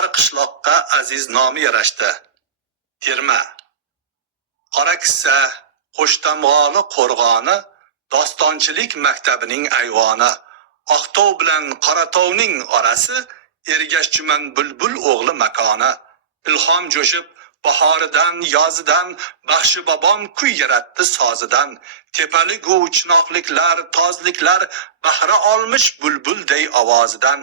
har qishloqqa aziz nomi yarashdi. Terma. Qorakissa, Qo'shtamg'oli qo'rg'oni, dostonchilik maktabining ayvoni. Aqtov bilan Qoratovning orasi, Ergashchiman bulbul o'g'li makoni. Ilhom jo'shib bahoridan, yozidan, baxshi bobom kuy yaratdi sozidan. Tepali chinoqliklar, tozliklar bahra olmish bulbulday ovozidan.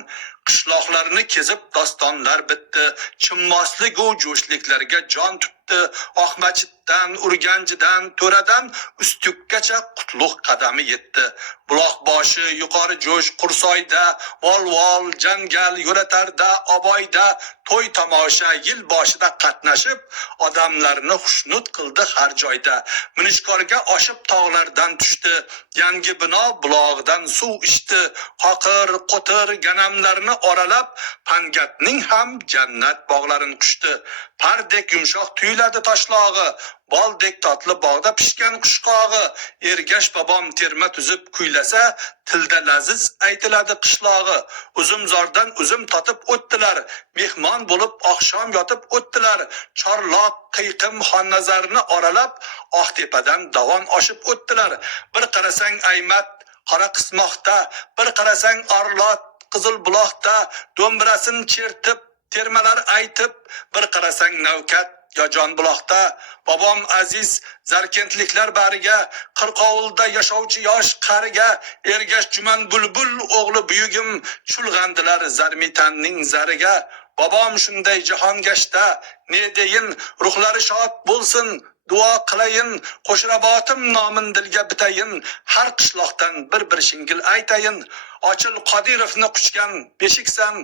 Qishloqlarni kezib dostonlar bitdi, chimmoslik jo'shliklarga jon tutdi. Oqmachitdan, Urganjidan, To'radan Ustukkacha qutlug' qadami yetdi. Buloqboshi, yuqori jo'sh Qursoyda, Volvol, Jangal, Yo'latarda, Oboyda to'y tomosha yil boshida qatnashib, odamlarni xushnud qildi har joyda. Minishkorga oshib tog'lardan tushdi, yangi bino bulog'idan suv ichdi. Qoqir, qo'tir ganamlarni oralab, Pangatning ham jannat bog'larini qushdi. Pardek yumshoq tuyuladi toshlog'i, boldek totli bog'da pishgan qushqog'i. Ergash bobom terma tuzib kuylasa, tilda laziz aytiladi qishlog'i. Uzumzordan uzum totib o'tdilar, mehmon bo'lib oqshom yotib o'tdilar. Chorloq, Qiyqim, Xonnazarni oralab, Oqtepadan Dovon oshib o'tdilar. Bir qarasang Aymat Qoraqismoqda, bir qarasang Orlot Qizilbuloqda do'mbirasin chertib, termalar aytib, bir qarasang Navkat Yojonbuloqda. Bobom aziz Zarkentliklar bariga, Qirqovulda yashovchi yosh qariga, Ergashjuman bulbul o'g'li buyugim chulg'andilar Zarmitanning zariga. Bobom shunday jahongashda, ne deyin, ruhlari shod bo'lsin, duo qilayin, Qo'shrabotim nomin dilga bitayin, har qishloqdan bir shingil aytayin. Ochil Qodirovni quchgan beshiksan,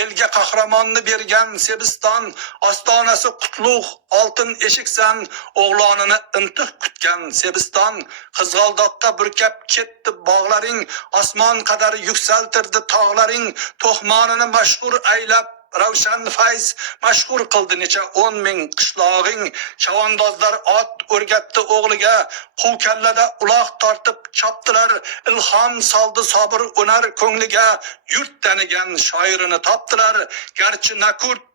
elga qahramonni bergan Sebiston, ostonasi qutlug' oltin eshiksan, o'g'lonini intiq kutgan Sebiston. Qizg'aldoqqa burkab ketdi bog'laring, osmon qadar yuksaltirdi tog'laring, to'xmonini mashhur aylab Ravshan Fayz mashhur qildi necha 10 ming qishlog'ing. Chavandozlar ot o'rgatdi o'g'liga, quv kallada uloq tortib chopdilar. Ilhom soldi sabr unar ko'ngliga, yurt tanigan shoirini topdilar. Garchi Nakurt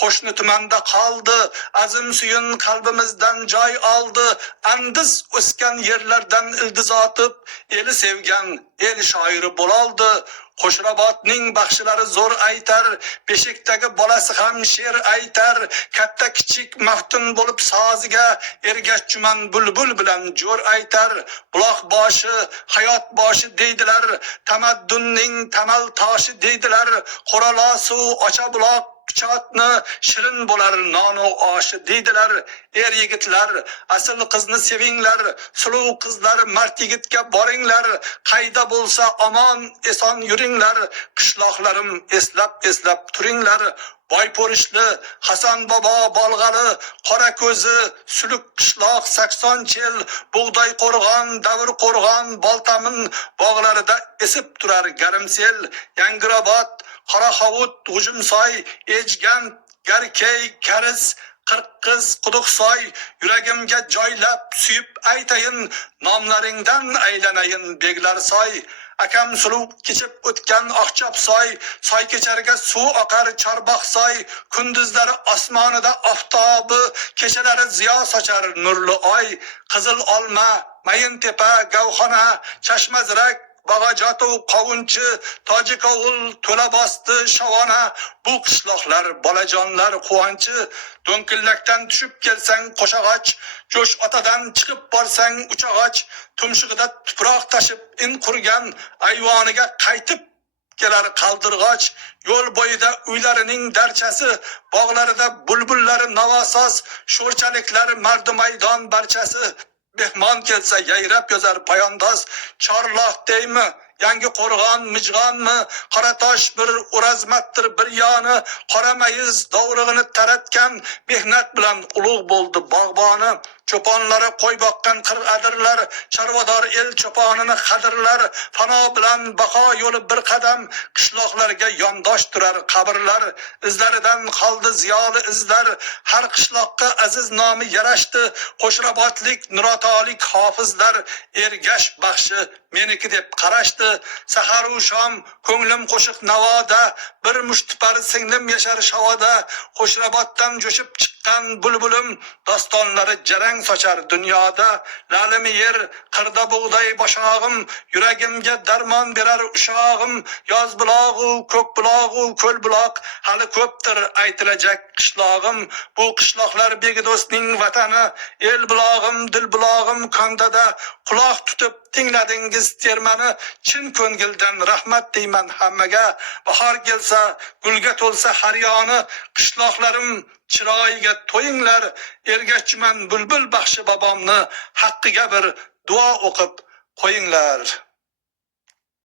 qo'shni tumanda qoldi, azim suyun qalbimizdan joy oldi. Andiz o'sgan yerlardan ildiz otib, eli sevgan el shoiri bo'loldi. Qo'shrabotning baxshilari zo'r aytar, beshikdagi bolasi ham she'r aytar. Katta kichik maftun bo'lib soziga, Ergashjuman bulbul bilan jo'r aytar. Buloq boshi, hayot boshi deydilar, tamaddunning tamal toshi deydilar. Qoralosu ocha buloq pichotni shirin bo'lar nonu oshi deydilar. Er yigitlar, asl qizni sevinglar, suluv qizlar mard yigitga boringlar. Qayda bo'lsa omon eson yuringlar, qishloqlarim eslab turinglar. Boypo'rishli, Hasan bobo bolg'ali, qora ko'zi, suluk qishloq 80 chel, bug'doy qo'rg'on, davr qo'rg'on, Boltamin bog'larida esib turar garimsel. Yangirobod, Qorahovut, G'ujumsoy, Ejgan, Garkey, Karis, Qirqiz, Quduqsoy, yuragimga joylab suyib aytayin, nomlaringdan aylanayin beglar soy. Akam suluv kechib o'tgan Oqchopsoy, soy kecharga suv oqar Chorbog'soy. Kunduzlari osmonida oftobi, kechalari ziyo sochar nurli oy. Qizil olma, Mayintepa, Gavxona, Chashmazirak, Bag'ajotov, Qovunchi, Tojikovul, To'labosdi, Shavona. Bu qishloqlar bolajonlar quvonchi. Do'nkillakdan tushib kelsang Qo'shag'och, Jo'sh otadan chiqib borsang Uchag'och. Tumshug'ida tuproq tashib in qurgan, ayvoniga qaytib kelar qaldirg'och. Yo'l bo'yida uylarining darchasi, bog'larida bulbullari navosos, sho'rchaliklari mardu maydon barchasi. Mehmon kelsa yayrab yozar poyandoz. Chorloq deymi, Yangi qo'rg'on mijg'onmi, Qoratosh bir urazmatdir bir yoni. Qora mayiz dovrug'ini taratgan, mehnat bilan ulug' bo'ldi bog'boni. Cho'ponlari qo'y boqqan qir'adirlar, Charvador el cho'ponini qadirlar. Fano bilan baqo yo'li bir qadam, qishloqlarga yondosh turar qabrlar. Izlaridan qoldi ziyoli izlar, har qishloqqa aziz nomi yarashdi. Qo'shrabotlik, Nurotolik hofizlar, Ergash baxshi meniki deb qarashdi. saharu shom ko'nglim qo'shiq navoda, bir mushtipar singlim yashar shavada, Qo'shrabotdan jo'shib chiqqan bulbulim dostonlari jarang sochar dunyoda. Lalimi yer qirda bug'doy boshog'im, yuragimga darmon berar ushog'im. Yoz bulog'u ko'k bulog'u ko'l buloq, hali ko'pdir aytilajak qishlog'im. Bu qishloqlar Begidosning vatani, el bulog'im, dil bulog'im kondada. Quloq tutib tingladingiz termani, chin ko'ngildan rahmat deyman hammaga. Bahor kelsa, gulga to'lsa har yoni, qishloqlarim chiroyiga to'yinglar. Ergashchiman bulbul baxshi bobomni, haqqiga bir duo o'qib qo'yinglar.